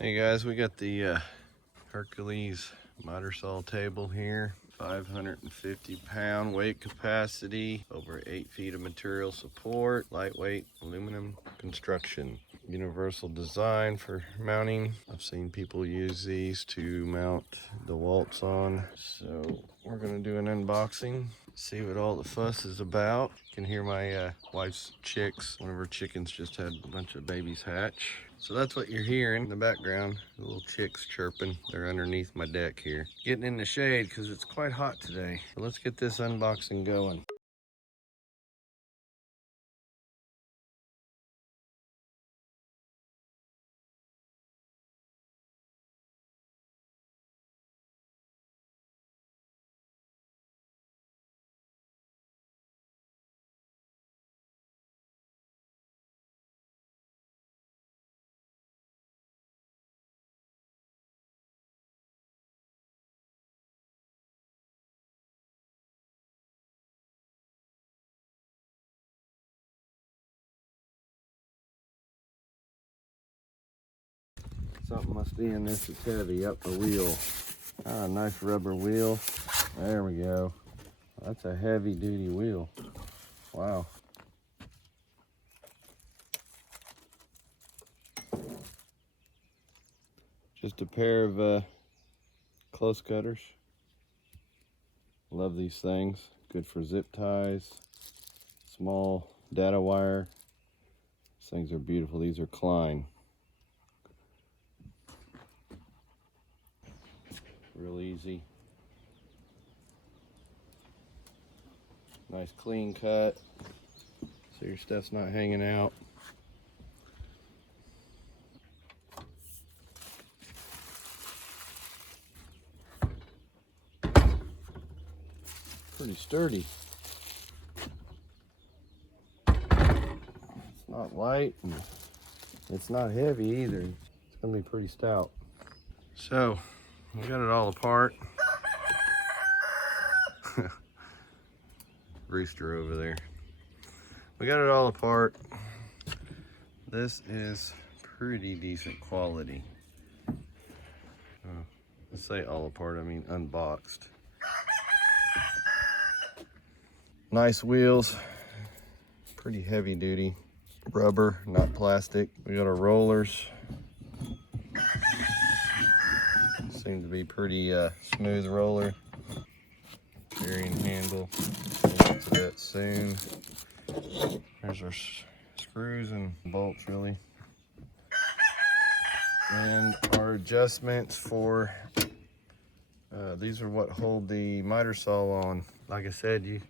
Hey guys, we got the Hercules miter saw table here. 550-pound weight capacity, over 8 feet of material support, lightweight aluminum construction. Universal design for mounting. I've seen people use these to mount DeWalt's on. So we're gonna do an unboxing, see what all the fuss is about. You can hear my wife's chicks. One of her chickens just had a bunch of babies hatch. So that's what you're hearing in the background, the little chicks chirping. They're underneath my deck here. Getting in the shade because it's quite hot today. So let's get this unboxing going. Something must be in this, it's heavy. Up the wheel. Ah, nice rubber wheel. There we go. That's a heavy duty wheel. Wow. Just a pair of close cutters. Love these things. Good for zip ties. Small data wire. These things are beautiful. These are Klein. Real easy. Nice clean cut. So your stuff's not hanging out. Pretty sturdy. It's not light and it's not heavy either. It's gonna be pretty stout. So we got it all apart. Rooster over there. We got it all apart. This is pretty decent quality. Let's say all apart, I mean unboxed. Nice wheels, pretty heavy duty. Rubber, not plastic. We got our rollers. Seem to be pretty smooth roller. Carrying handle. We'll get to that soon. There's our screws and bolts, really. And our adjustments for these are what hold the miter saw on. Like I said, you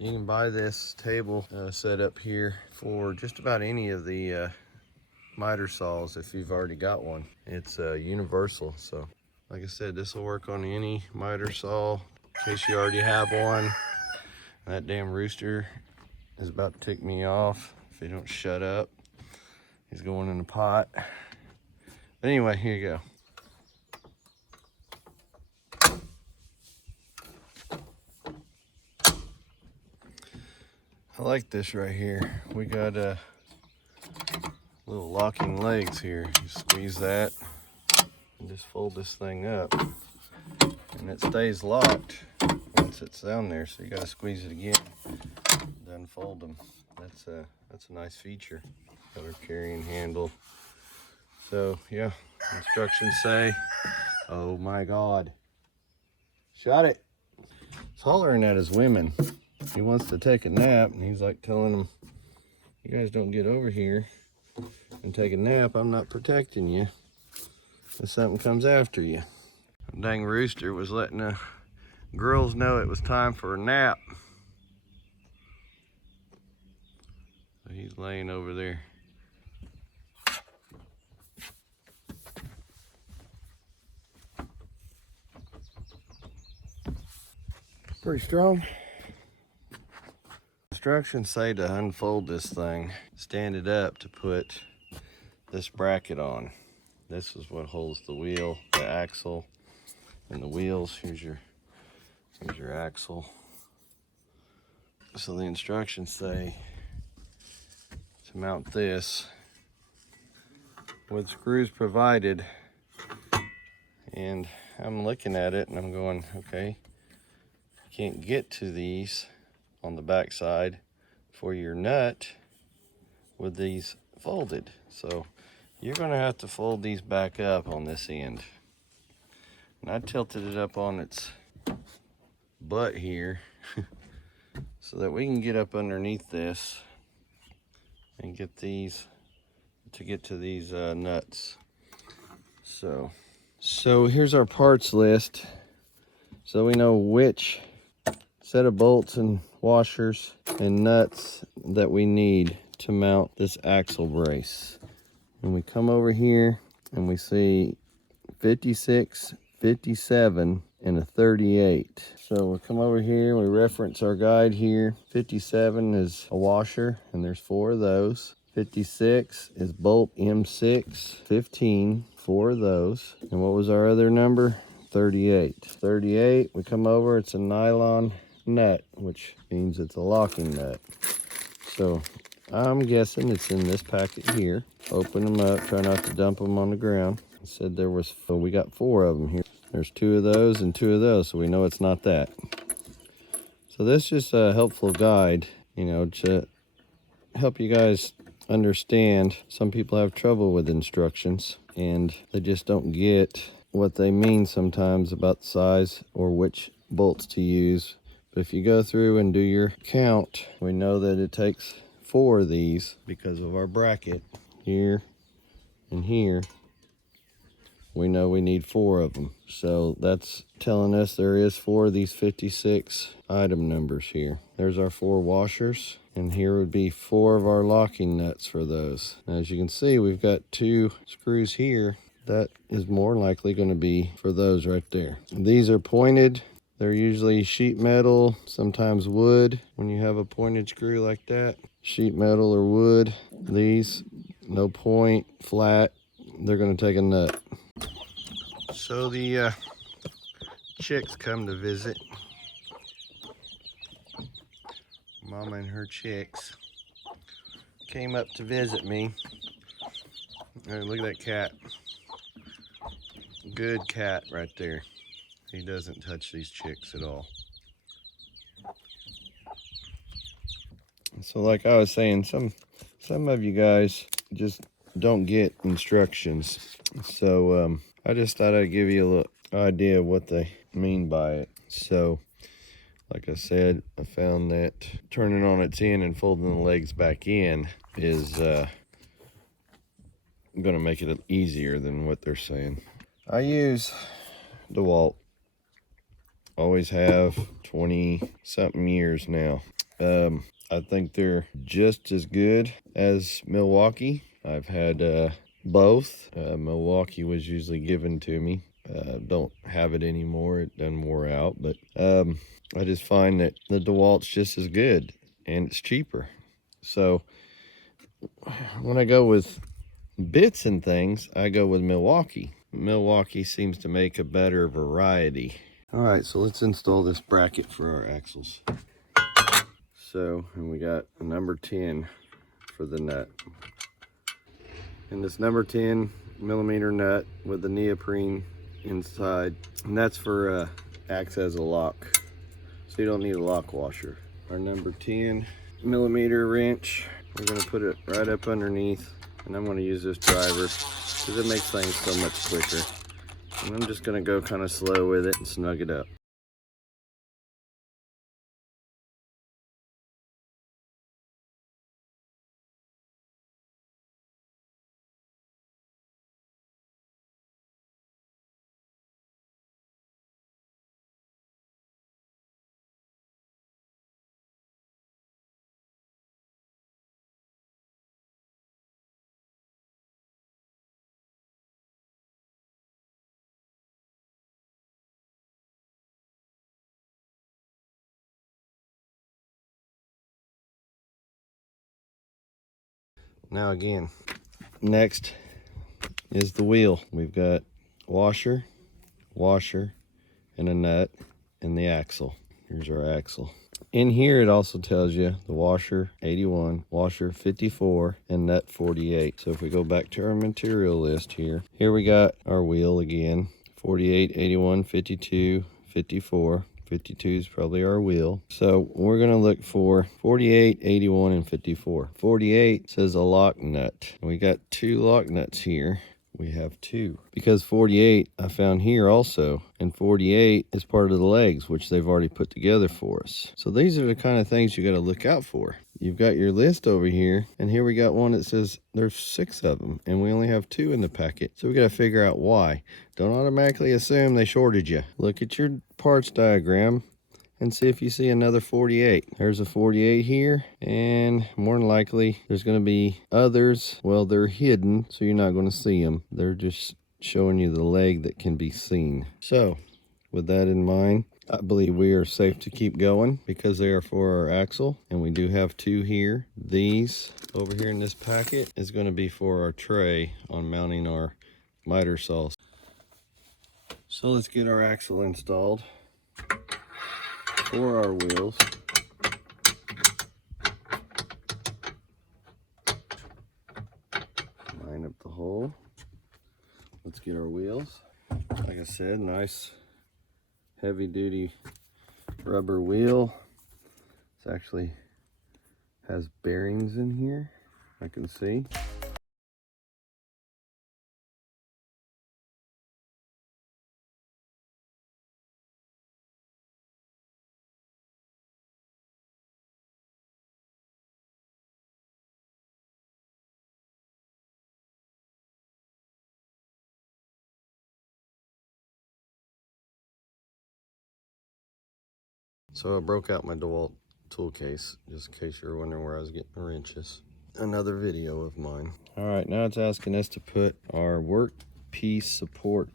can buy this table set up here for just about any of the miter saws if you've already got one. It's universal, so like I said, this will work on any miter saw in case you already have one. That damn rooster is about to tick me off if he don't shut up. He's going in the pot. But anyway, here you go. I like this right here. We got little locking legs here. You squeeze that and just fold this thing up, and it stays locked once it's down there. So you got to squeeze it again, then fold them. That's a nice feature. Got our carrying handle. So yeah, instructions say, oh my God, shut it. He's hollering at his women. He wants to take a nap, and he's like telling them, you guys don't get over here and take a nap, I'm not protecting you if something comes after you. Dang rooster was letting the girls know it was time for a nap. So he's laying over there. Pretty strong. Instructions say to unfold this thing, stand it up to put this bracket on. This is what holds the wheel, the axle, and the wheels. Here's your axle. So the instructions say to mount this with screws provided And I'm looking at it and I'm going, okay, you can't get to these on the back side for your nut with these folded. So you're gonna have to fold these back up on this end. And I tilted it up on its butt here so that we can get up underneath this and get these to get to these nuts. So here's our parts list, so we know which set of bolts and washers and nuts that we need to mount this axle brace. And we come over here and we see 56, 57, and a 38. So we'll come over here, we reference our guide here. 57 is a washer, and there's 4 of those. 56 is bolt M6, 15, 4 of those. And what was our other number? 38. 38, we come over, it's a nylon nut, which means it's a locking nut. So I'm guessing it's in this packet here. Open them up, try not to dump them on the ground. It said there was, so we got 4 of them here. There's 2 of those and 2 of those, so we know it's not that. So this is just a helpful guide, you know, to help you guys understand. Some people have trouble with instructions and they just don't get what they mean sometimes about the size or which bolts to use. But if you go through and do your count, we know that it takes 4 of these because of our bracket here and here. We know we need 4 of them. So that's telling us there is 4 of these 56 item numbers here. There's our 4 washers, and here would be 4 of our locking nuts for those. As you can see, we've got 2 screws here. That is more likely going to be for those right there. These are pointed. They're usually sheet metal, sometimes wood when you have a pointed screw like that. Sheet metal or wood. These, no point, flat. They're going to take a nut. So the chicks come to visit. Mama and her chicks came up to visit me. Hey, look at that cat. Good cat right there. He doesn't touch these chicks at all. So like I was saying, some of you guys just don't get instructions. So I just thought I'd give you a little idea of what they mean by it. So like I said, I found that turning on its end and folding the legs back in is going to make it easier than what they're saying. I use DeWalt. Always have, 20 something years now. I think they're just as good as Milwaukee. I've had both. Milwaukee was usually given to me. Don't have it anymore. It done wore out. But I just find that the DeWalt's just as good and it's cheaper. So when I go with bits and things, I go with Milwaukee. Milwaukee seems to make a better variety. All right, so let's install this bracket for our axles. So, and we got a number 10 for the nut. And this number 10 millimeter nut with the neoprene inside. And that's for acts as a lock. So you don't need a lock washer. Our number 10 millimeter wrench, we're gonna put it right up underneath. And I'm gonna use this driver because it makes things so much quicker. And I'm just gonna go kind of slow with it and snug it up. Now again, next is the wheel. We've got washer, and a nut, and the axle. Here's our axle. In here it also tells you the washer 81, washer 54, and nut 48. So if we go back to our material list here we got our wheel again, 48, 81, 52, 54. 52 is probably our wheel. So we're gonna look for 48, 81, and 54. 48 says a lock nut. We got 2 lock nuts here. We have 2 because 48 I found here also, and 48 is part of the legs, which they've already put together for us. So these are the kind of things you got to look out for. You've got your list over here, and here we got one that says there's 6 of them, and we only have 2 in the packet. So we got to figure out why. Don't automatically assume they shorted you. Look at your parts diagram and see if you see another 48. There's a 48 here, and more than likely there's going to be others. Well, they're hidden, so you're not going to see them. They're just showing you the leg that can be seen. So with that in mind, I believe we are safe to keep going because they are for our axle, and we do have 2 here. These over here in this packet is going to be for our tray on mounting our miter saws. So let's get our axle installed for our wheels. Line up the hole. Let's get our wheels. Like I said, nice heavy duty rubber wheel. It actually has bearings in here, I can see. So I broke out my DeWalt tool case, just in case you're wondering where I was getting the wrenches. Another video of mine. All right, now it's asking us to put our workpiece support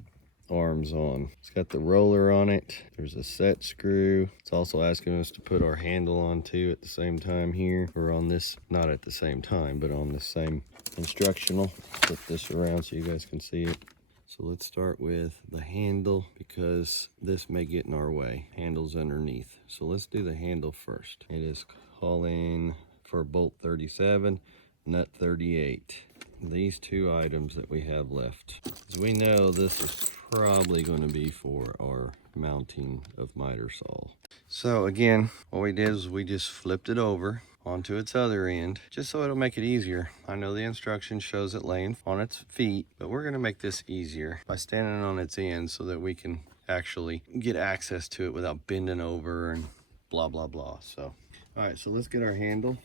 arms on. It's got the roller on it. There's a set screw. It's also asking us to put our handle on too at the same time here. Or on this, not at the same time, but on the same instructional. Flip this around so you guys can see it. So let's start with the handle because this may get in our way. Handle's underneath. So let's do the handle first. It is calling for bolt 37, nut 38. These 2 items that we have left. As we know, this is probably going to be for our mounting of miter saw. So again, what we did is we just flipped it over onto its other end, just so it'll make it easier. I know the instruction shows it laying on its feet, but we're gonna make this easier by standing on its end so that we can actually get access to it without bending over and blah, blah, blah. So, all right, so let's get our handle.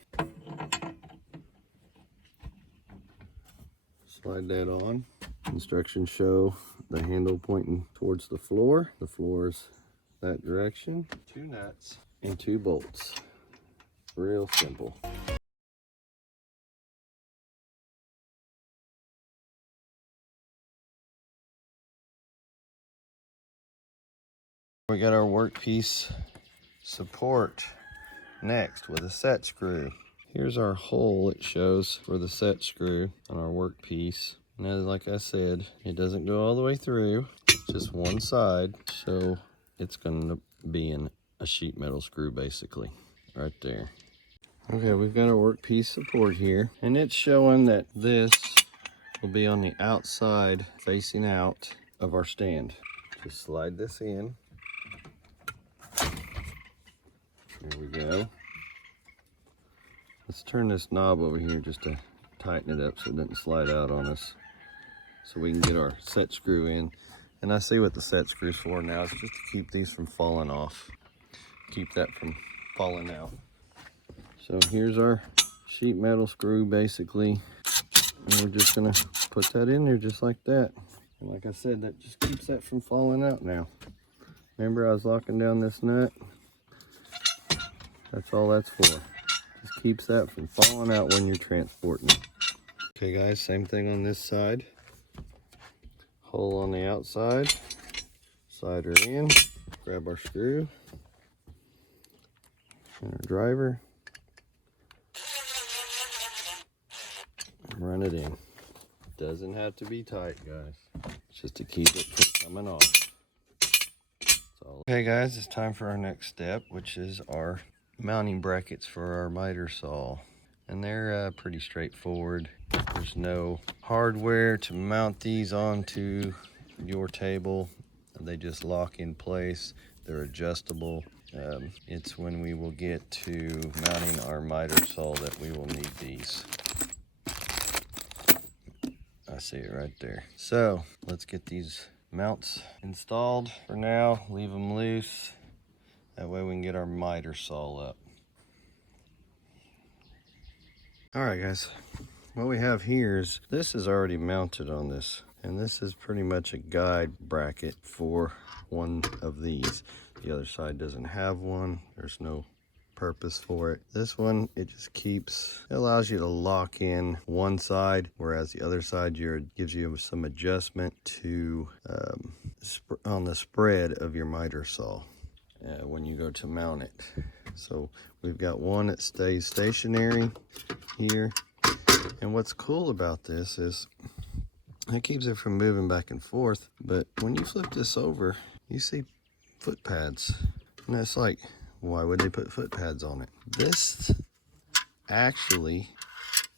Slide that on. Instructions show the handle pointing towards the floor. The floor is that direction. 2 nuts and 2 bolts. Real simple. We got our workpiece support next with a set screw. Here's our hole it shows for the set screw on our workpiece. And as like I said, it doesn't go all the way through, just one side. So it's going to be in a sheet metal screw basically, right there. Okay, we've got our workpiece support here, and it's showing that this will be on the outside facing out of our stand. Just slide this in. There we go. Let's turn this knob over here just to tighten it up so it doesn't slide out on us, so we can get our set screw in. And I see what the set screw's for now. It's just to keep these from falling off. Keep that from falling out. So here's our sheet metal screw basically. And we're just gonna put that in there just like that. And like I said, that just keeps that from falling out now. Remember I was locking down this nut? That's all that's for. Just keeps that from falling out when you're transporting it. Okay guys, same thing on this side. Hole on the outside. Slide her in. Grab our screw. And our driver. Run it in. Doesn't have to be tight, guys. It's just to keep it from coming off. Okay guys, it's time for our next step, which is our mounting brackets for our miter saw. And they're pretty straightforward. There's no hardware to mount these onto your table. They just lock in place. They're adjustable. It's when we will get to mounting our miter saw that we will need these. I see it right there. So let's get these mounts installed for now. Leave them loose. That way we can get our miter saw up. All right, guys. What we have here is, this is already mounted on this. And this is pretty much a guide bracket for one of these. The other side doesn't have one. There's no purpose for it. This one, it just keeps, it allows you to lock in one side, whereas the other side gives you some adjustment to on the spread of your miter saw when you go to mount it. So we've got one that stays stationary here. And what's cool about this is it keeps it from moving back and forth, but when you flip this over, you see foot pads. And it's like, why would they put foot pads on it? This actually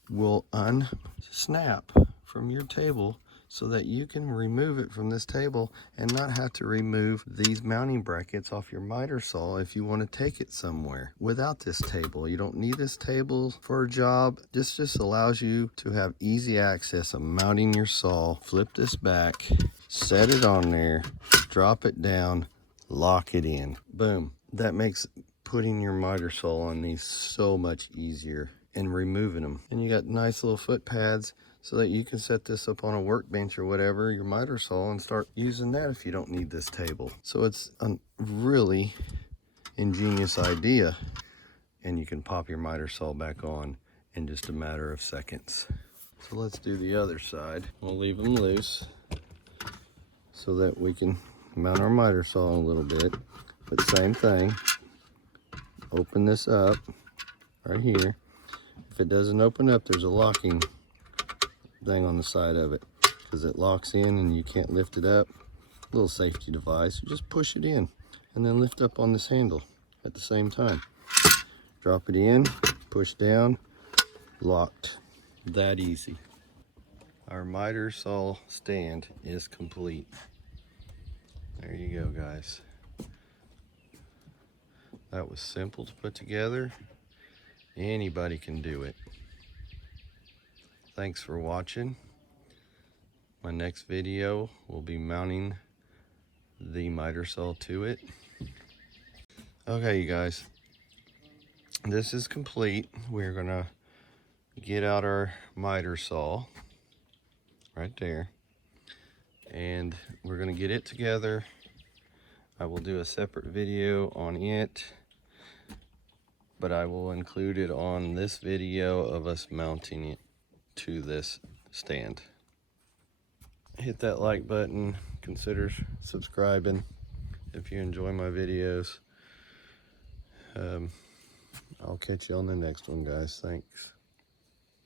will unsnap from your table so that you can remove it from this table and not have to remove these mounting brackets off your miter saw if you want to take it somewhere without this table. You don't need this table for a job. This just allows you to have easy access of mounting your saw. Flip this back, set it on there, drop it down, lock it in. Boom. That makes putting your miter saw on these so much easier and removing them. And you got nice little foot pads so that you can set this up on a workbench or whatever, your miter saw, and start using that if you don't need this table. So it's a really ingenious idea, and you can pop your miter saw back on in just a matter of seconds. So let's do the other side. We'll leave them loose so that we can mount our miter saw a little bit. But same thing, open this up right here. If it doesn't open up, there's a locking thing on the side of it because it locks in and you can't lift it up. A little safety device. You just push it in and then lift up on this handle at the same time. Drop it in, push down, locked. That easy. Our miter saw stand is complete. There you go, guys. That was simple to put together. Anybody can do it. Thanks for watching. My next video will be mounting the miter saw to it. Okay, you guys, this is complete. We're gonna get out our miter saw right there, and we're gonna get it together. I will do a separate video on it, but I will include it on this video of us mounting it to this stand. Hit that like button, consider subscribing if you enjoy my videos. I'll catch you on the next one, guys. Thanks.